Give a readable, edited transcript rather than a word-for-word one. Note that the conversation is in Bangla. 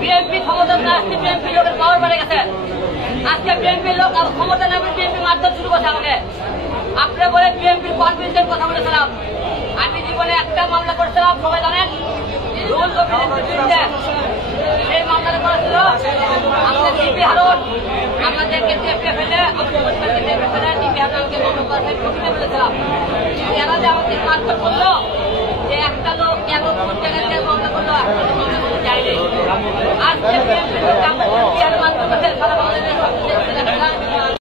বিএনপি ক্ষমতা না আসছে, বিএনপি লোকের পাওয়ার বেড়ে গেছে। আজকে বিএনপির লোক ক্ষমতা নেবে, বিএনপি মারধর শুরু করছে আমাকে। আপনি বলে বিএনপির কনফিডেন্সের কথা বলেছিলাম। আমি জীবনে একটা মামলা করেছিলাম, সবাই জানেন, রুল বিরুদ্ধে। সেই মামলাটা করেছিল আমাদের ডিপি হারুন, আমাদেরকে চেপে ফেলে, আমাদের পরিবারকে চেপে ফেলে ডিপি হারুনকে মামলা করে ঠকিয়ে ফেলেছিলাম। এরা যে আমাকে মারধর করলো, যে একটা লোক এত কোন জায়গায় মামলা করলো, একটা মামলা করতে চাইনি। আজকে